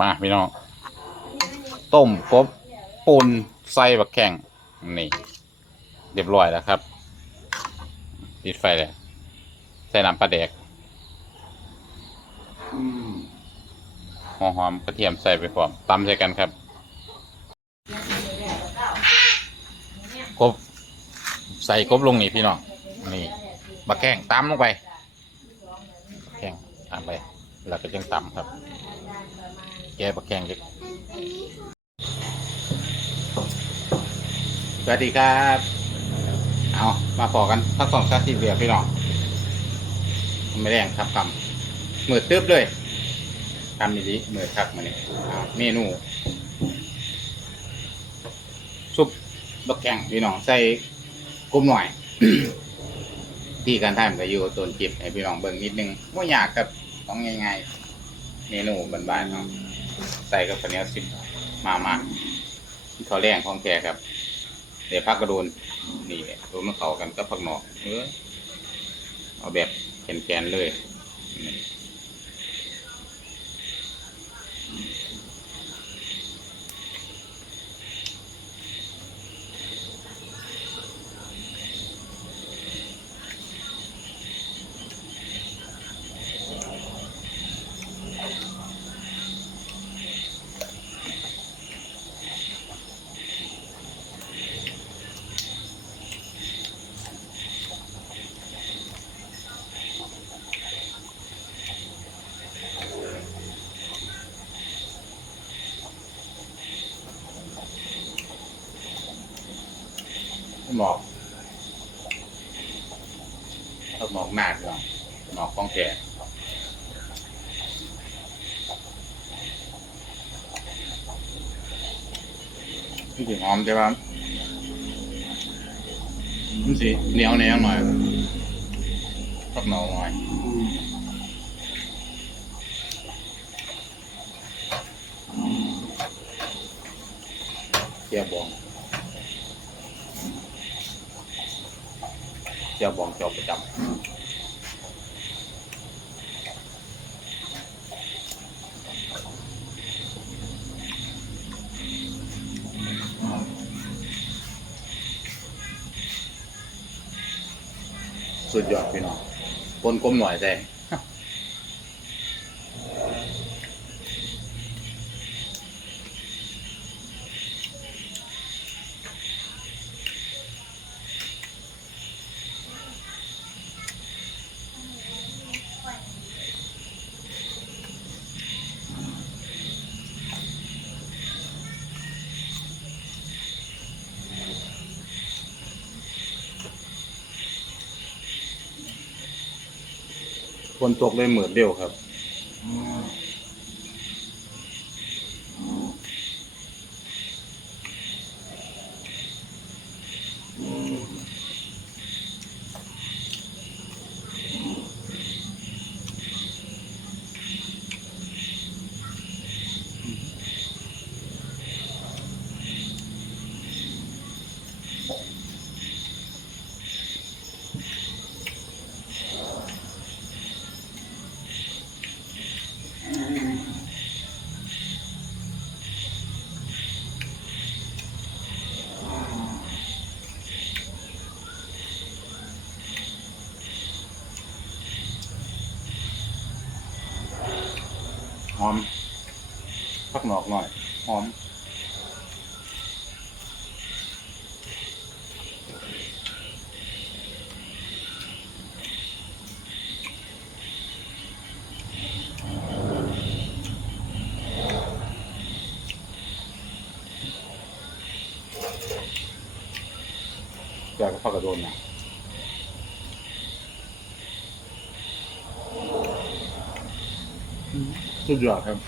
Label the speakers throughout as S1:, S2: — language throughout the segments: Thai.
S1: มาพี่น้องต้มกบปูนใส่บักแข่งนี่เรียบร้อยแล้วครับปิดไฟเลยใส่น้ำปลาแดกหัวหอมกระเทียมใส่ไปพร้อมตำใส่กันครับกบใส่กบลงนี่พี่น้องนี่บักแข้งตำลงไปแข้งตำไปแล้วก็จังตำครับ แกะบักแข้งเล็กสวัสดีครับ เอามาพอกันทั้งสองชาติเบียร์พี่น้องไม่แรงครับกำมือตึ๊บเลยกำนี้ดิมือคักมาเนี่ยเอาเมนูซุปบักแข้งพี่น้องใส่กุ้มหน่อยที่การทำก็อยู่ต้นจิบให้พี่น้องเบิ่งนิดนึงว่ายากครับต้องง่ายๆเมนูบ้านๆเนาะ ใส่กับข้าวเหนียวสิบมามาที่เขาแรงของแกครับ เดี๋ยวพักกระโดนนี่แหละรวมมันเขากันก็ผักหนอกเออเอาแบบแกนๆเลย หมอกถ้าหมอกหนาดเนาะหมอกของแก่มันสิหอมใช่ปะมันสิเหนียวแนวหน่อยพักหนอหน่อยเจียวบอง เจียวบองจอบประจำสุดยอดพี่น้องปนกลมหน่อยแต่ คนตกเลยเหมือนเดียวครับ หอมพักหนอกหน่อย หอมแกก็พักกระโดนนะ สุดยอดครับ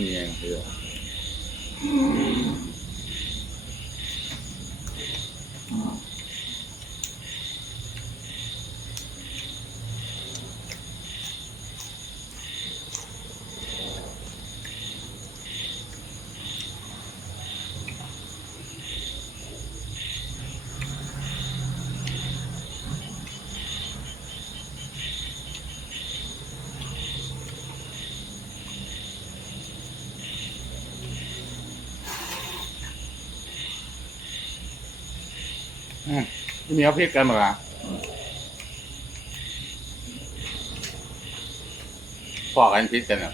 S1: ำยังไง อืมมีเอาพริกกันมาละพอกันพริกกันอะ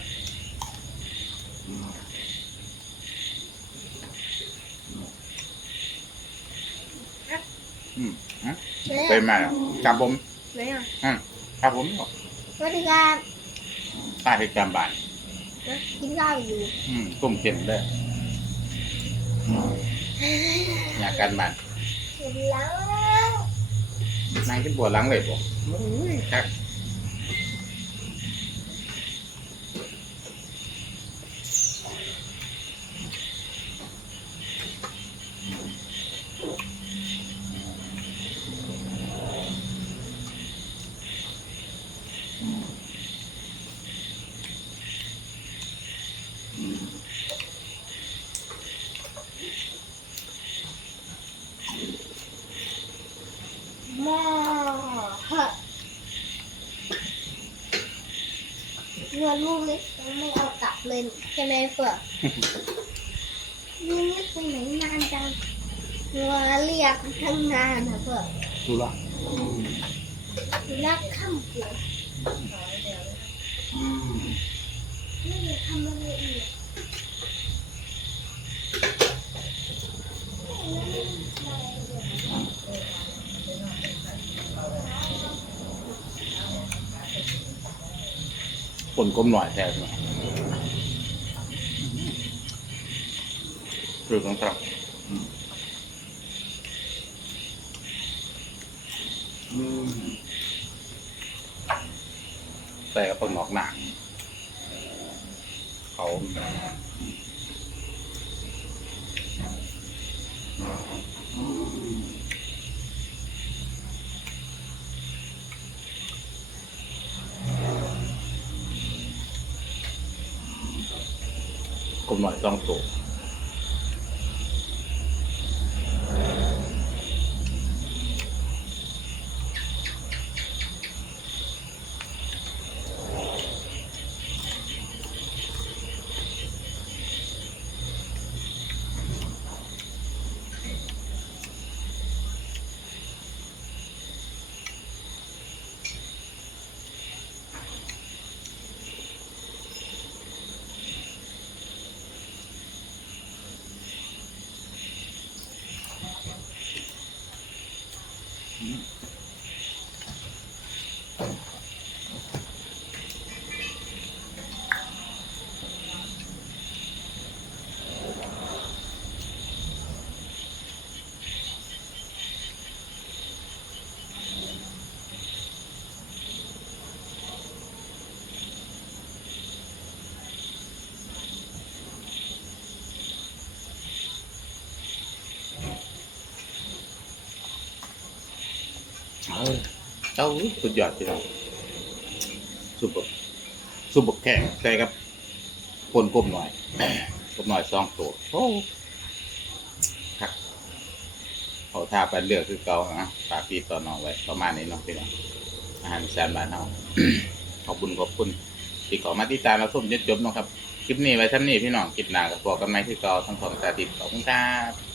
S1: อืมฮะ
S2: ไหน
S1: เป็น
S2: อะ
S1: มาครับผม
S2: ไหนอะ
S1: อืมครับผม
S2: สวัสดีครับ
S1: ป้าเหตุการณ์บ้าน
S2: นะกินข้าวอยู่
S1: อืมกลุ่มเข็มได้ออยากการบ้าน
S2: เสร็จแล้ว
S1: นางที่ปวดหลังเลยบอกครับ
S2: หม้อฮะ เงินลูกเล็กยังไม่เอากลับเลยใช่ไหมเฟื่อลูกเล็กไปไหนนานจังรัวเรียกทั้งนานนะเฟื่อ
S1: ดูละ
S2: รักข้ามเกียวไม่ได้ทำอะไรอีก
S1: ป นกลมหน่อยแทนเรื่องของตับใส่กระป๋องหนอกหนักเขา กลม เอ้ยเจ้าสุดยอดพี่น้องสุบกสุบกแข็งใส่กับปนกลมหน่อยกลมหน่อยสองตัวโอ้คักเขาท่าไปเลือกคือเก่านะฝากพี่ต่อน้องไว้ ประมาณนี้เนาะพี่น้องอาหารอีสนบ้านเฮาขอบคุณขอบคุณที่ขอมาติดตามเราส้มจนจบนะครับ คลิปนี้ไว้ท่านนี้พี่น้องคลิปหน้ากับบอกกันไหมที่เก่าทั้งสองตาติดขอบคุณครับ